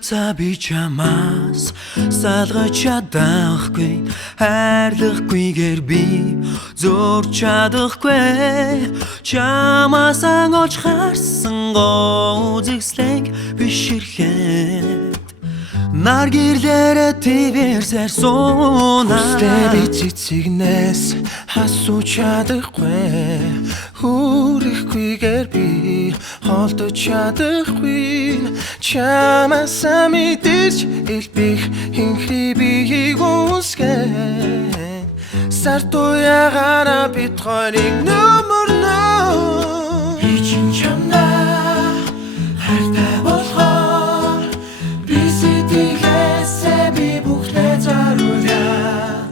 За би чамаас салгаж чадахгүй хайрлахгүйгээр би зурж чадахгүй чамаас олж харсан гоо үзэгслэг биширхэд нар гэрлээрэ твэрсэр сууна Хүслээ би цэцэгнээс асууж чадахгүй Хүрихгүйгээр би холдож чадахгүй Чамаас мэдэрч элбих хинхри биеийг үсгэн Сартуягараа бид хоёрыг нөмөрнөө Ичин чамнаа хайртай болохоор Би сэтгэлээсээ би бүхнээ зориулъя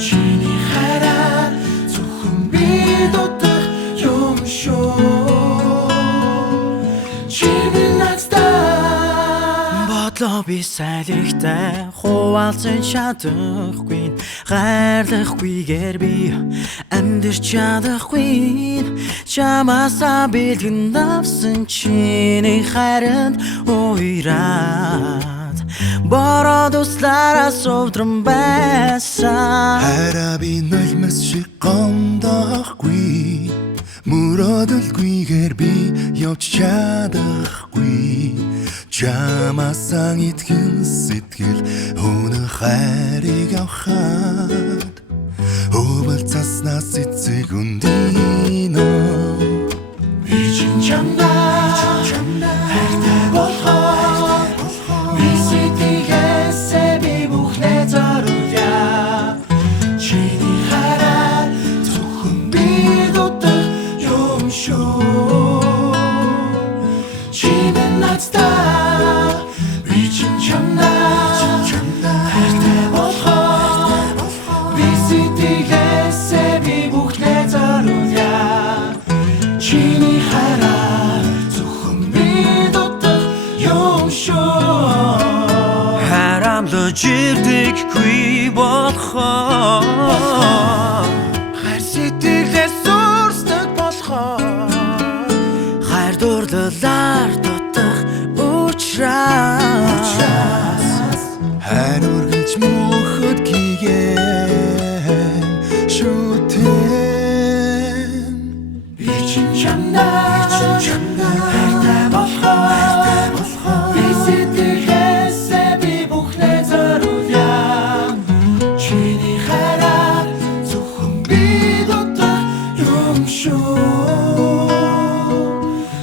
Чиний хайраар зөвхөн би дутах юм шүү Чиний надтай Бодлоо би сайлихтай хуваалцан чадахгүй хайрлахгүйгээр би амьдарч чадахгүй чамаасаа бэлгэн авсан чиний хайранд уйраад бороо дуслаараа суудран байсан Хайраа би нулимс шиг гомдохгүй Мөрөөдөлгүйгээр би явж чадахгүй Чамаасаа итгэн сэтгэл өнө хайрыг авахад Хөвөлцаснаас эцэг үндийнө Ичин чамнаа хайртай болохоор Би сэтгэлээсээ би бүхнээ зориулъя Чиний хайраар зөвхөн би дутах юм шүү Чиний надтай Ичин чамнаа хайртай болохоор Би сэтгэлээсээ би бүхнээ зориулъя Чиний хайраар зөвхөн би дутах юм шүү харамлаж ирдэггүй болохоор Хайр сэтгэлээс сүрсдэг болохоор хайр дурлалаар дутах учраас Хайр үргэлж мөнхөд гиген шүтэн Ичин чамнаа хайртай болохоор Би сэтгэлээсээ би бүхнээ зориулъя Чиний хайраар зөвхөн би дутах юм шүү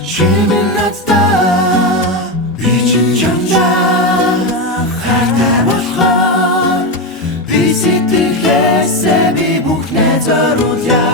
Чиний надтай Ичин чамнаа хайртай болохоор Би сэтгэлээсээ би бүхнээ зориулъя